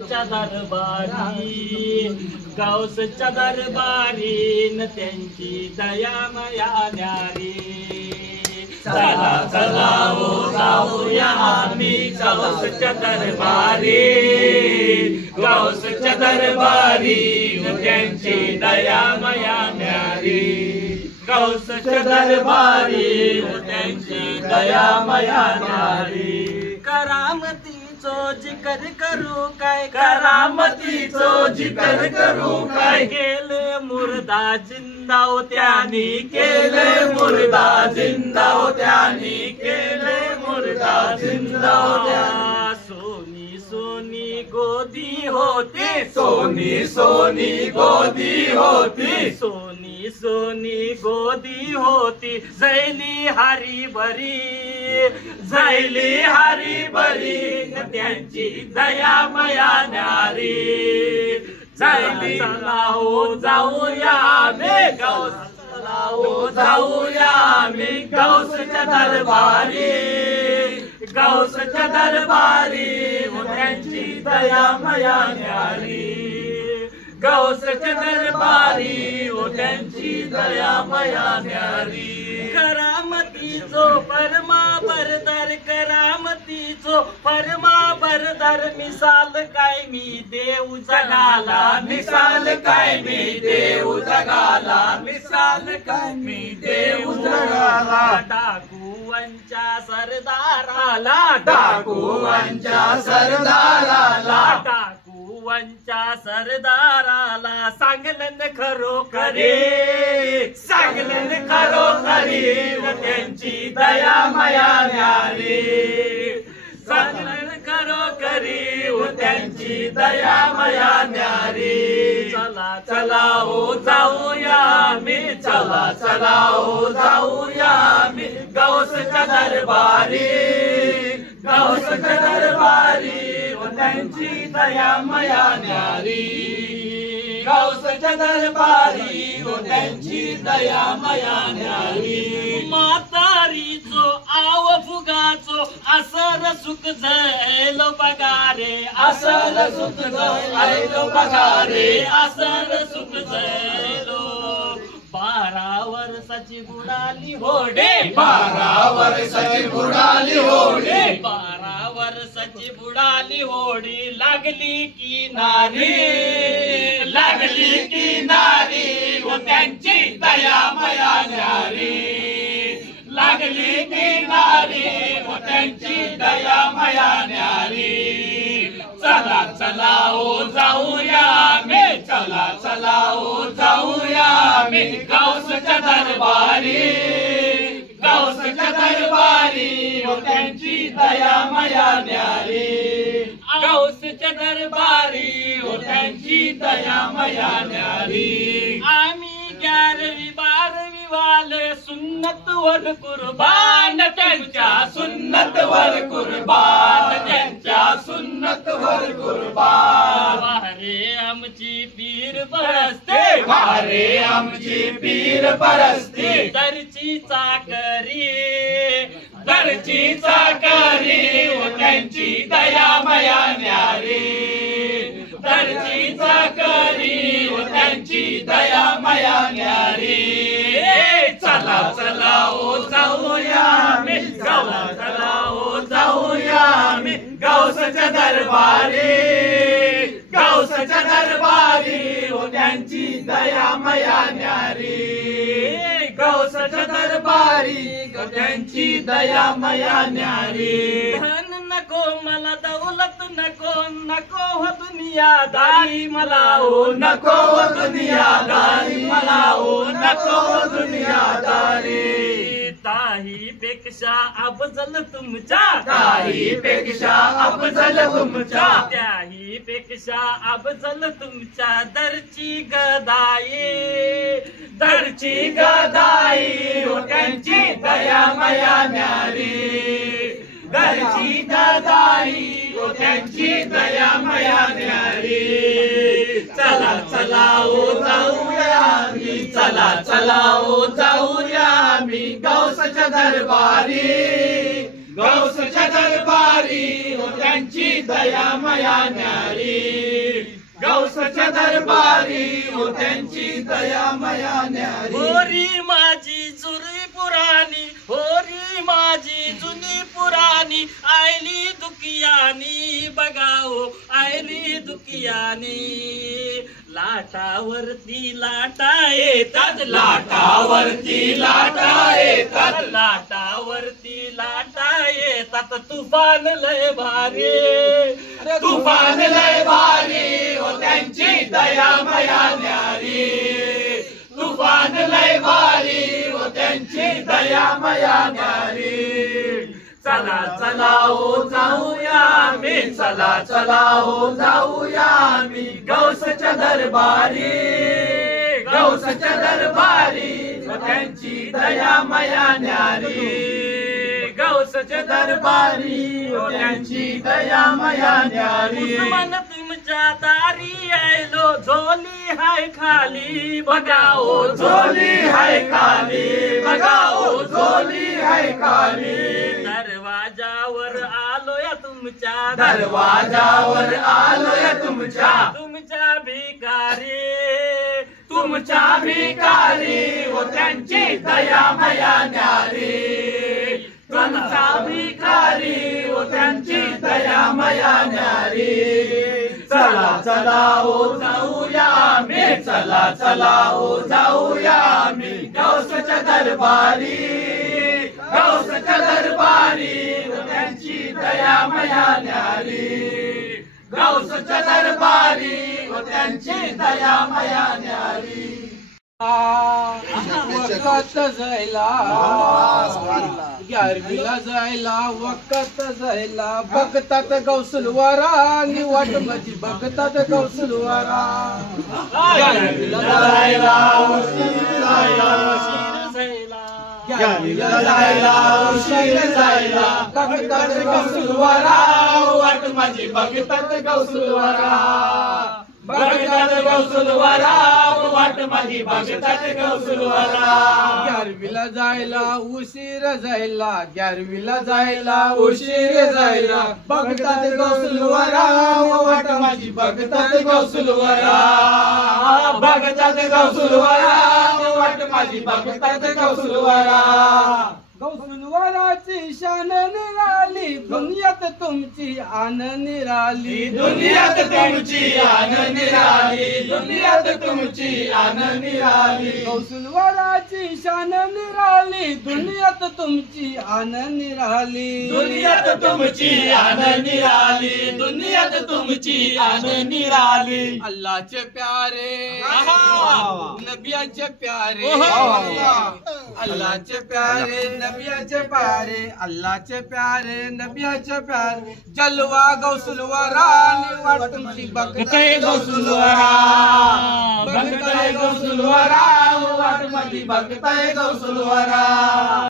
दरबारी गौसच्या दरबारी न त्यांची दया माया न्यारी चला चला हो जाऊया आम्ही गौसच्या दरबारी गौसच्या दरबारी न त्यांची दया माया न्यारी गौसच्या दरबारी न त्यांची दया माया न्यारी करामतीचो जिकर करू काय करामतीचो जिकर करू काय केले मुर्दा जिंदाव त्यानी केले मुर्दा जिंदाव त्यानी केले मुर्दा जिंदाव त्या सोनी सोनी गोदी होती सोनी सोनी गोदी होती सोनी सोनी गोदी होती जैली हरी बरी जैली हरी बरी न त्यांची दया माया न्यारी जैली चला हो जाऊया आम्ही गौस चला हो जाऊया आम्ही गौसच्या दरबारी गौसच्या दरबारी व त्यांची दया माया न्यारी गौसच्या दरबारी व त्यांची दया माया न्यारी करामतीचो परमा बरदर करामतीचो परमा बरदर मिसाल काय मी देव जगाला मिसाल काय मी देव जगाला मिसाल काय मी देव जगाला डाकुवांच्या सरदाराला डाकुवांच्या सरदाराला डाकुवांच्या सरदाराला सांगलन खरोखरी सांगलन खरोखरी व त्यांची दया माया न्यारी सांगलन खरोखरी व त्यांची दया माया न्यारी चला चला हो जाऊया आम्ही चला चला हो जाऊया आम्ही गौसच्या दरबारी गौसच्या दरबारी व त्यांची दया माया न्यारी गौसच्या दरबारी व त्यांची दया माया न्यारी म्हातारीचो आव फुगाचो असर सुख झैलो बगारे असर सुख झैलो बगारे असर सुख झैलो 12 वर्षाची बुडाली होडे 12 वर्षाची बुडाली होडे 12 वर्षाची बुडाली होडी लागली की नारी लागली की नारी व त्यांची दया माया न्यारी लागली की नारी व त्यांची दया माया न्यारी चला चला हो जाऊया आम्ही चला चला हो जाऊया आम्ही गौसच्या दरबारी गौसच्या दरबारी व त्यांची दया माया न्यारी गौसच्या दरबारी व त्यांची दया माया न्यारी आम्ही 11वी 12वी वाले सुन्नत वर कुर्बान त्यांच्या सुन्नत वर कुर्बान त्यांच्या सुन्नत वर कुर्बान वारे आमची पीर परस्ते वारे आमची पीर परस्ते दरची चाकरी दरची चाकरी व त्यांची दया माया न्यारी दरची चाकरी व त्यांची दया माया न्यारी चला चला हो जाऊया आम्ही चला चला हो जाऊया आम्ही गौसच्या दरबारी गौसच्या दरबारी व त्यांची दया माया न्यारी गौसच्या दरबारी व त्यांची दया माया न्यारी धन नको मला दौलत नको नको हो दुनियादारी मला हो नको हो दुनियादारी मला हो नको हो दुनियादारी ताही पेक्षा अफजल तुमच्या ताही पेक्षा अफजल तुमच्या त्याही पेक्षा अफजल तुमच्या दरची गदाई दरची गदाई व त्यांची दया माया न्यारी दरची गदाई व त्यांची दया माया न्यारी चला चला हो जाऊया आम्ही चला चला हो जाऊया आम्ही गौसच्या दरबारी गौसच्या दरबारी हो त्यांची दया माया न्यारी, गौसच्या दरबारी हो त्यांची दया माया न्यारी. होरी माझी जुनी पुराणी, होरी माझी जुनी पुराणी, आयली दुखियानी बघाओ आयली दुखियानी. लाटावरती लाटा येतात, लाटावरती लाटा येतात, लाटावरती लाटा येतात. तुफान लय भारी, तुफान लय भारी हो त्यांची दया माया न्यारी, तुफान लय भारी हो त्यांची दया माया न्यारी. चला चला हो जाऊया मी, चला चला हो जाऊया मी गौसच्या दरबारी, गौसच्या दरबारी हो त्यांची दया माया न्यारी, गौसच्या दरबारी हो त्यांची दया माया न्यारी. उस्मान तुमच्या दारी आयलो, झोली हाय खाली बघाओ झोली हाय खाली बघाओ, झोली हाय खाली. दरवाजावर आलोय तुमच्या, दरवाजावर आलोय तुमच्या, तुमच्या भिकारी, तुमच्या भिकारी हो त्यांची दया माया न्यारी, तुमचा भिकारी हो त्यांची दया माया न्यारी. चला चला हो जाऊया मी, चला चला हो जाऊया मी गौसच्या दरबारी, गौसच्या दरबारी हो त्यांची दया माया न्यारी, गौसच्या दरबारी हो त्यांची दया माया न्यारी. वक्त जायला, 11वीला जायला वक्त जायला, बघतात गौसलवारा आणि वाट माझी बघतात गौसलवारा. 11वीला जायला, 11वीला जायला, उशीर जायला, बघतात गौसलवारा, वाट माझी बघतात गौसलवारा, बघतात गौसलवारा, वाट माझी बघतात गौसलवारा. 11वीला जायला उशीर जायला, 11वीला जायला उशीर जायला, बघतात गौसलवारा, वाट माझी बघतात गौसलवारा, बघतात गौसलवारा, वाट माझी बघतात गौसलवारा. गौसलवाराची शान निराली, दुनियात तुमची आन निराली, दुनियात तुमची आन निराली, दुनियात तुमची आन निराली. गौसलवाराची शान निराली, दुनियात तुमची आन निराली, दुनियात तुमची आन निराली, दुनियात तुमची आन निराली. अल्लाहचे प्यारे, नबियाचे प्यारे, अल्लाहचे प्यारे, नबियाचे प्यारे, अल्लाहचे प्यारे, नबियाचे प्यारे. जलवा गौसलवारा आणि वाट तुमची बघताय गौसलवारा, बघताय गौसलवारा, वाट माझी बघताय गौसलवारा.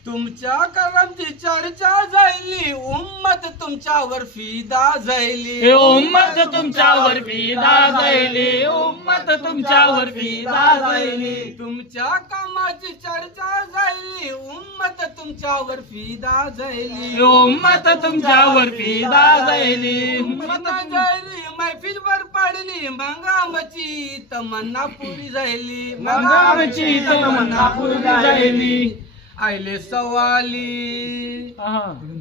तुमच्या करमची चर्चा जायली, उम्मत तुमच्यावर फिदा जायली, उम्मत तुमच्यावर फिदा जायली, उम्मत तुमच्यावर फिदा जायली. तुमच्या कामाची चर्चा जायली, उम्मत तुमच्यावर फिदा जायली, उम्मत तुमच्यावर फिदा जायली, उम्मत जायली. मैफिलवर पडली मंगामची तमन्ना पुरी जायली, मंगामची तमन्ना पुरी जायली. आयले सवाली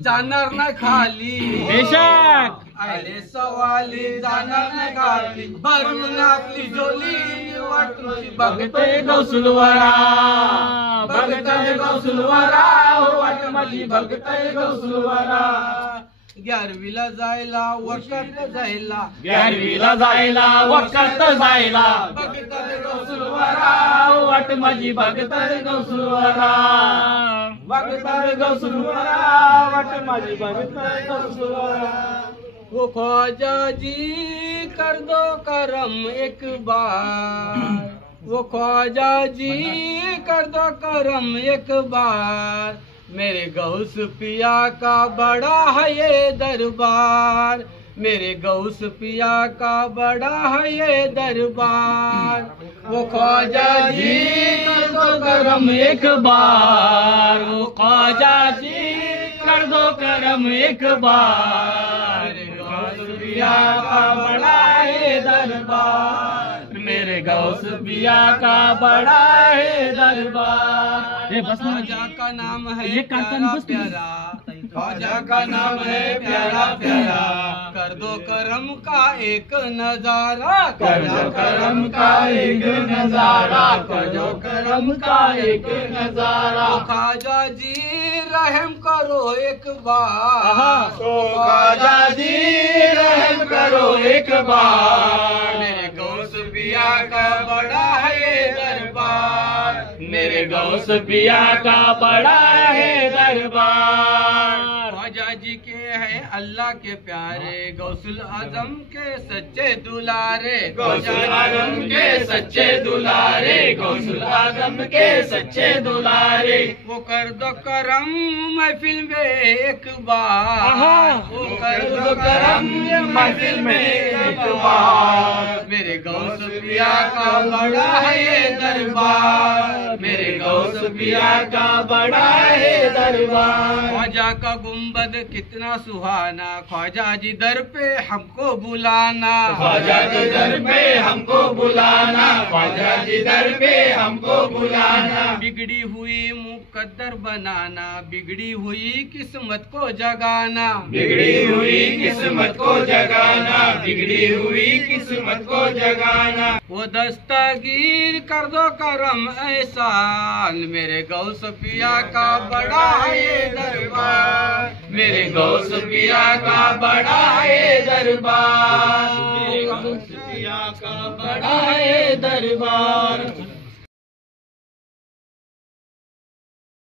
जाणार नाही खाली, बेशक आयले सवाली जाणार नाही खाली, भरून आपली झोली वाटली बघते गौसलवारा, बघते गौसलवारा, वाट माझी बघते गौसलवारा. 11वीला जायला वक्त जायला, 11वीला जायला वक्त जायला, बघतात गौसलवारा, वाट माझी बघते गौसलवारा, बघते गौसलवारा, वाट माझी बघते गौसलवारा. वो ख्वाजा जी कर दो करम एक बार, वो ख्वाजा जी कर दो करम एक बार, मेरे गौस पिया का बड़ा है ये दरबार, मेरे गौस पिया का बड़ा है ये दरबार. वो ख्वाजा जी कर दो करम एक बार, वो ख्वाजा जी कर दो करम एक बार, गौस पिया का बड़ा है दरबार, मेरे गौस पिया का बड़ा है दरबार। ये बस ख्वाजा का नाम है ये कीर्तन प्यारा बस प्यारा, ख्वाजा का नाम है प्यारा प्यारा, कर दो करम का एक नजारा, कर दो करम का एक नजारा, कर दो करम का एक नजारा। ओ ख्वाजा जी रहम करो एक बार, ओ ख्वाजा जी रहम करो एक बार, मेरे गौस पिया का बड़ा है दरबार, मेरे गौस पिया का बड़ा है दरबार। ख्वाजा जी के हैं अल्लाह के प्यारे, गौसुल आजम के सच्चे दुलारे, गौसुल आजम के सच्चे दुलारे, गौसुल आजम के सच्चे दुलारे। वो कर दो करम महफिल में एक बार, वो कर दो करम महफिल में एक बार, मेरे गौस पिया का बड़ा है दरबार, मेरे गौस पिया का बड़ा है दरबार। ख्वाजा का गुंबद कितना सुहाना, ख्वाजा जी दर पे हमको बुलाना, ख्वाजा जी दर पे हमको बुलाना, ख्वाजा जी दर पे हमको बुलाना। बिगड़ी हुई मुकद्दर बनाना, बिगड़ी हुई किस्मत को जगाना, बिगड़ी हुई किस्मत को जगाना, बिगड़ी हुई किस्मत को जगाना। वो दस्तगीर कर दो करम एहसान, मेरे गौस पिया का बड़ा है दरबार, मेरे गौस पिया का बड़ा है दरबार, मेरे गौस पिया का बड़ा है दरबार।